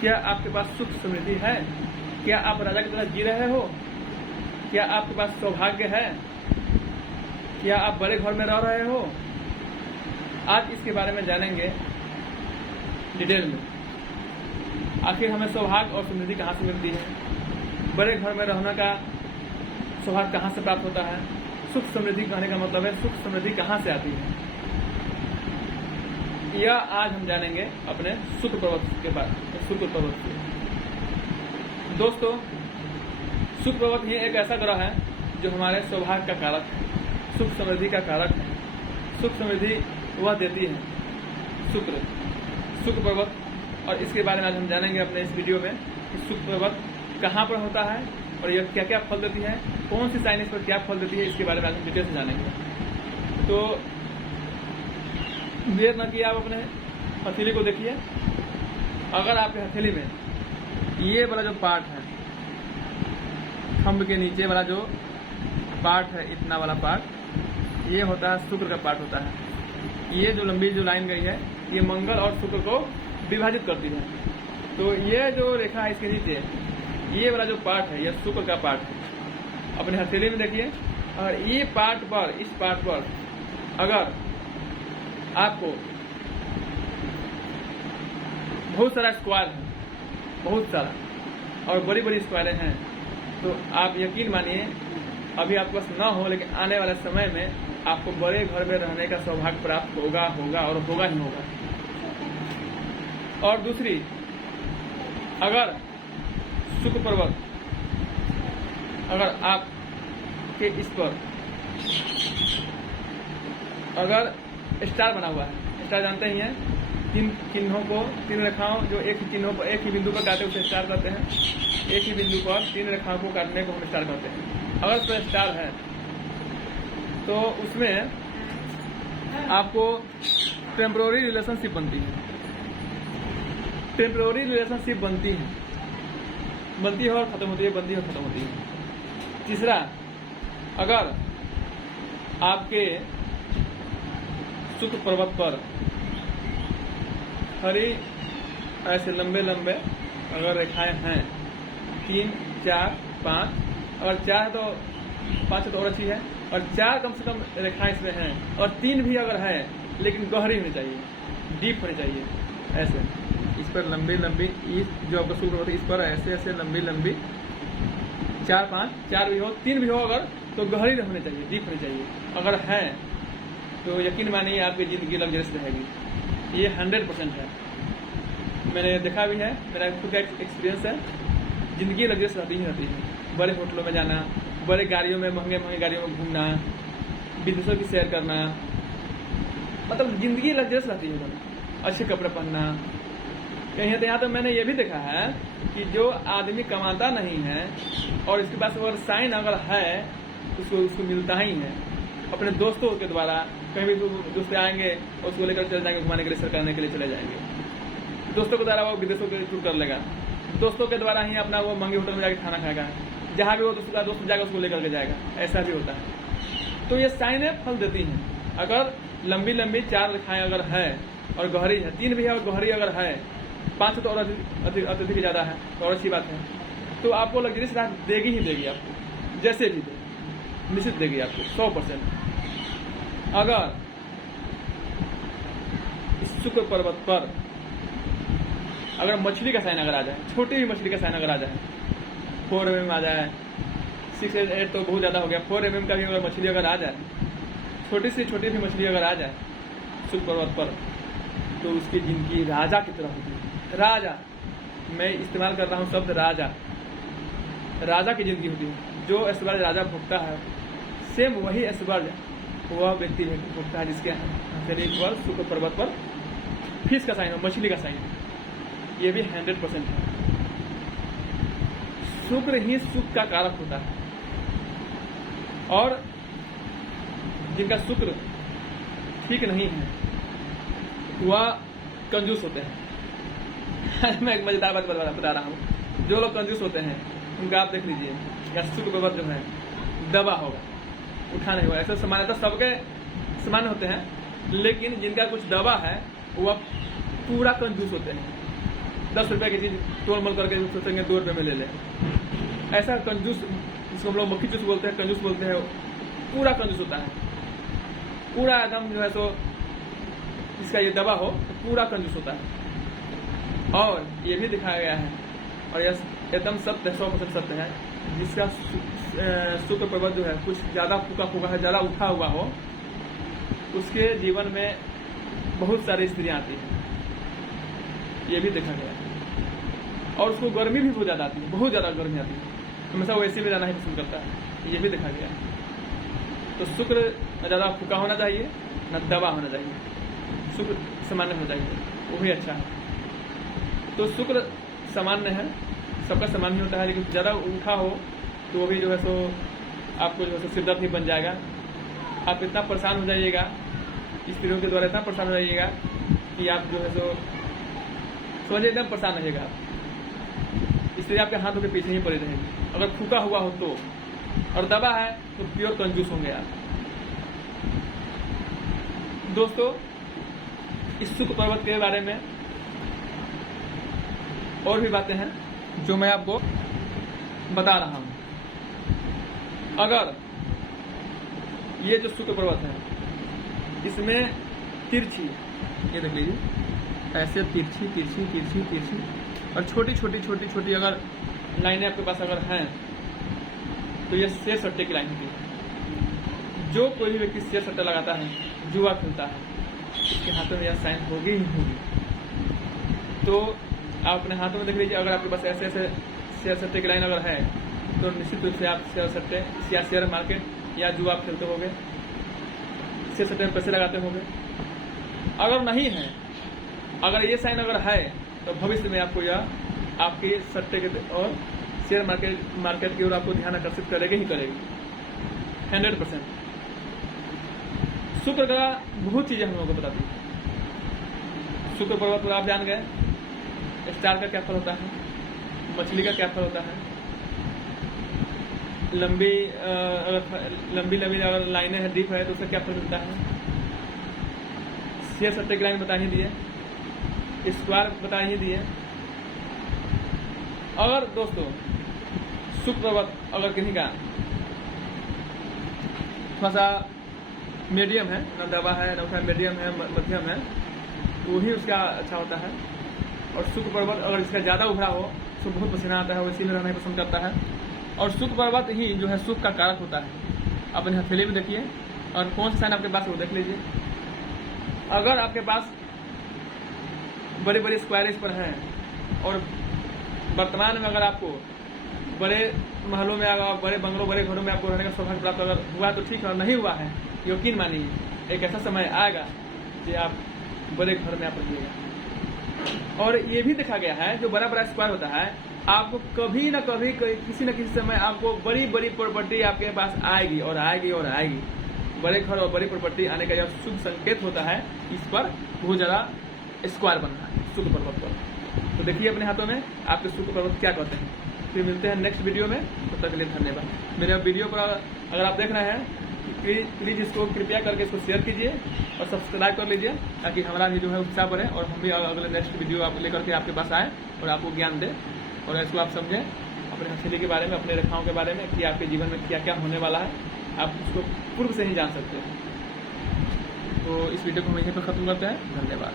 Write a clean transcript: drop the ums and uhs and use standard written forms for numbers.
क्या आपके पास सुख समृद्धि है? क्या आप राजा की तरह जी रहे हो? क्या आपके पास सौभाग्य है? क्या आप बड़े घर में रह रहे हो? आज इसके बारे में जानेंगे डिटेल में। आखिर हमें सौभाग्य और समृद्धि कहाँ से मिलती है? बड़े घर में रहने का सौभाग्य कहाँ से प्राप्त होता है? सुख समृद्धि कहने का मतलब है सुख समृद्धि कहाँ से आती है? यह आज हम जानेंगे अपने शुक्र पर्वत के बाद। शुक्र पर्वत से दोस्तों, शुक्र पर्वत ही एक ऐसा ग्रह है जो हमारे सौभाग्य का कारक है, सुख समृद्धि का कारक है। सुख समृद्धि वह देती है शुक्र पर्वत। और इसके बारे में आज हम जानेंगे अपने इस वीडियो में कि शुक्र पर्वत कहाँ पर होता है और यह क्या क्या फल देती है, कौन सी साइन इस पर क्या फल देती है, इसके बारे में आज हम डिटेल से जानेंगे। तो देर न किया आप अपने हथेली को देखिए। अगर आपके हथेली में ये वाला जो पार्ट है, थंब के नीचे वाला जो पार्ट है, इतना वाला पार्ट, ये होता है शुक्र का पार्ट होता है। ये जो लंबी जो लाइन गई है, ये मंगल और शुक्र को विभाजित करती है। तो ये जो रेखा है इसके नीचे, ये वाला जो पार्ट है, यह शुक्र का पार्ट है। अपने हथेली में देखिए, और ये पार्ट पर, इस पार्ट पर अगर आपको बहुत सारा स्क्वायर है, बहुत सारा, और बड़ी बड़ी स्क्वायरें हैं, तो आप यकीन मानिए अभी आपके पास ना हो, लेकिन आने वाले समय में आपको बड़े घर में रहने का सौभाग्य प्राप्त होगा और होगा ही होगा। और दूसरी, अगर शुक्र पर्वत अगर आपके इस पर अगर स्टार बना हुआ है, स्टार जानते ही हैं, तीन चिन्हों को, तीन रेखाओं जो एक ही चिन्हों पर, एक ही बिंदु पर काटे उसे स्टार कहते हैं। एक ही बिंदु पर तीन रेखाओं को काटने को हम स्टार कहते हैं। अगर उसमें स्टार है तो उसमें आपको टेम्पररी रिलेशनशिप बनती है। टेम्पररी रिलेशनशिप बनती है और खत्म होती है, बनती है और खत्म होती है। तीसरा, अगर आपके शुक्र पर्वत पर हरी ऐसे लंबे लंबे अगर रेखाएं हैं, 3, 4, 5, अगर 4 तो 5 तो और अच्छी है, और 4 कम से कम रेखाएं इसमें हैं, और 3 भी अगर है लेकिन गहरी होनी चाहिए, डीप होनी चाहिए। ऐसे इस पर लंबी लंबी, इस जो आपका शुक्र होता है इस पर ऐसे ऐसे लंबी लंबी 4, 5, 4 भी हो, 3 भी हो अगर, तो गहरी होनी चाहिए, डीप होनी चाहिए। अगर है तो यकीन मानिए आपकी ज़िंदगी लग्जरियस रहेगी। ये 100% है, मैंने देखा भी है, मेरा खुद का एक्सपीरियंस है। ज़िंदगी लग्जरियस रहती ही रहती है। बड़े होटलों में जाना, बड़े गाड़ियों में, महंगे महंगे गाड़ियों में घूमना, विदेशों की सैर करना, मतलब ज़िंदगी लग्जरियस रहती है। अच्छे कपड़े पहनना। कहीं तो यहाँ तो मैंने ये भी देखा है कि जो आदमी कमाता नहीं है और इसके पास अगर साइन अगर है उसको मिलता ही है। अपने दोस्तों के द्वारा कहीं भी दोस्त आएंगे और उसको लेकर चले जाएंगे घुमाने के लिए, सैर करने के लिए चले जाएंगे। दोस्तों के द्वारा वो विदेशों के टूर कर लेगा, दोस्तों के द्वारा ही अपना वो महंगे होटल में जाकर खाना खाएगा, जहाँ भी वो दूसरा दोस्त जाएगा उसको लेकर के जाएगा। ऐसा भी होता है। तो ये साइनें फल देती हैं। अगर लंबी लंबी 4 रेखाएं अगर है और गहरी है, 3 भी है और गहरी अगर है, 5 तो और अत्यधिक ज़्यादा है तो और अच्छी बात है। तो आपको लग्जरियस लाइफ देगी ही देगी, आपको जैसे भी दे, निश्चित देगी आपको 100%। अगर इस शुक्र पर्वत पर अगर मछली का साइन अगर आ जाए, छोटी भी मछली का साइन अगर आ जाए, 4 mm आ जाए, 6, 8 तो बहुत ज़्यादा हो गया, 4 mm का भी अगर मछली अगर आ जाए, छोटी से छोटी भी मछली अगर आ जाए शुक्र पर्वत पर, तो उसकी जिंदगी राजा की तरह होती है। राजा, मैं इस्तेमाल कर रहा हूँ शब्द राजा, राजा की जिंदगी होती है। जो ऐश्वर्य राजा भोगता है, सेम वही ऐश्वर्य वह व्यक्ति भोगता है जिसके हथेली पर शुक्र पर्वत पर फिश का साइन हो, मछली का साइन। ये भी 100% है। शुक्र ही सुख का कारक होता है, और जिनका शुक्र ठीक नहीं है वह कंजूस होते हैं। मैं एक मजेदार बात बता रहा हूँ। जो लोग कंजूस होते हैं उनका आप देख लीजिए, या शुक्र पर्वत जो है दबा होगा, उठा नहीं होगा। ऐसे सामान्यतः सबके समान होते हैं, लेकिन जिनका कुछ दबा है वह पूरा कंजूस होते हैं, 10 रुपये की चीज़ तोल मोल करके सोचेंगे 2 रुपये में ले लें। ऐसा कंजूस, जिसको हम लोग मक्खी जूस बोलते हैं, कंजूस बोलते हैं, पूरा कंजूस होता है, पूरा एकदम जो है सो इसका ये दवा हो तो पूरा कंजूस होता है। और ये भी दिखाया गया है और यह एकदम सत्य 100% सत्य है, जिसका शुक्र पर्वत जो है कुछ ज़्यादा फूका फूका है, ज़्यादा उठा हुआ हो, उसके जीवन में बहुत सारी स्त्रियाँ आती हैं, ये भी देखा गया है। और उसको गर्मी भी बहुत ज़्यादा आती है, बहुत ज़्यादा गर्मी आती है, हमेशा वो एसी में जाना ही पसंद करता है, ये भी देखा गया है। तो शुक्र न ज़्यादा फूका होना चाहिए, न दबा होना चाहिए, शुक्र सामान्य होना चाहिए, वही अच्छा है। तो शुक्र सामान्य है, सबका सामान्य होता है, लेकिन ज़्यादा उठा हो तो वो भी जो है सो आपको जो है सो सिरदर्द ही बन जाएगा। आप इतना परेशान हो जाइएगा, स्त्रियों के द्वारा इतना परेशान हो जाइएगा कि आप जो है सो समझिए एकदम परेशान रहिएगा। इसलिए आपके हाथों के पीछे ही पड़ी रहेगी अगर फूका हुआ हो तो, और दबा है तो प्योर कंजूस होंगे आप। दोस्तों, इस शुक्र पर्वत के बारे में और भी बातें हैं जो मैं आपको बता रहा हूं। अगर ये जो शुक्र पर्वत है इसमें तिरछी, ये देख लीजिए, ऐसे तिरछी तिरछी तिरछी तिरछी और छोटी छोटी छोटी छोटी अगर लाइनें आपके पास अगर हैं तो ये शेर सट्टे की लाइन होती है। जो कोई भी व्यक्ति शेर सट्टा लगाता है, जुआ खेलता है, उसके हाथों में यह साइन होगी ही होगी। तो आप अपने हाथों में देख लीजिए, अगर आपके पास ऐसे ऐसे शेयर सट्टे की लाइन अगर है तो निश्चित रूप से आप शेयर सट्टे या शेयर मार्केट या जुआ खेलते होंगे, शेयर सट्टे में पैसे लगाते होंगे। अगर नहीं है, अगर ये साइन अगर है तो भविष्य में आपको यह आपके सट्टे के और शेयर मार्केट की ओर आपको ध्यान आकर्षित करेगी ही करेगी 100%। शुक्र का बहुत चीजें हम लोगों को बताती है। शुक्र पर्वत पर आप जान गए स्टार का क्या फल होता है, मछली का क्या फल होता है, लंबी लंबी अगर लाइनें हैं, डीप है तो उसका क्या फल मिलता है, शेयर सट्टे की लाइन बता ही दिए, स्क्वायर बता ही दिए। अगर दोस्तों शुक्र पर्वत अगर किसी का थोड़ा सा मीडियम है, न दबा है न उठा, मीडियम है, मध्यम है, तो ही उसका अच्छा होता है। और शुक्र पर्वत अगर इसका ज़्यादा उभरा हो तो बहुत पसीना आता है, वो इसी में रहना पसंद करता है। और शुक्र पर्वत ही जो है सुख का कारक होता है। अपने हथेली में देखिए और कौन सा साइन आपके पास वो देख लीजिए। अगर आपके पास बड़े बड़े स्क्वायर इस पर हैं और वर्तमान में अगर आपको बड़े महलों में, अगर बड़े बंगलों, बड़े घरों में आपको रहने का सौभाग्य प्राप्त अगर हुआ तो ठीक है, और नहीं हुआ है, यकीन मानिए एक ऐसा समय आएगा कि आप बड़े घर में आप रहिएगा। और ये भी देखा गया है जो बड़ा बड़ा स्क्वायर होता है, आपको कभी ना कभी किसी न किसी समय आपको बड़ी बड़ी प्रॉपर्टी आपके पास आएगी और आएगी और आएगी। बड़े घर और बड़ी प्रॉपर्टी आने का जब शुभ संकेत होता है, इस पर बहुत ज्यादा स्क्वायर बनना है शुक्र पर्वत पर। तो देखिए अपने हाथों में आपके शुक्र पर्वत क्या कहते हैं। फिर मिलते हैं नेक्स्ट वीडियो में, तब तक के लिए धन्यवाद। मेरे वीडियो पर अगर आप देख रहे हैं प्लीज इसको कृपया करके इसको शेयर कीजिए और सब्सक्राइब कर लीजिए, ताकि हमारा भी जो है उत्साह बढ़े और हम भी अगले नेक्स्ट वीडियो आप लेकर के आपके पास आए और आपको ज्ञान दे और इसको आप समझें अपने हथेली के बारे में, अपने रेखाओं के बारे में कि आपके जीवन में क्या क्या होने वाला है, आप उसको पूर्व से ही जान सकते हैं। तो इस वीडियो को हम यहीं पर खत्म करते हैं। धन्यवाद।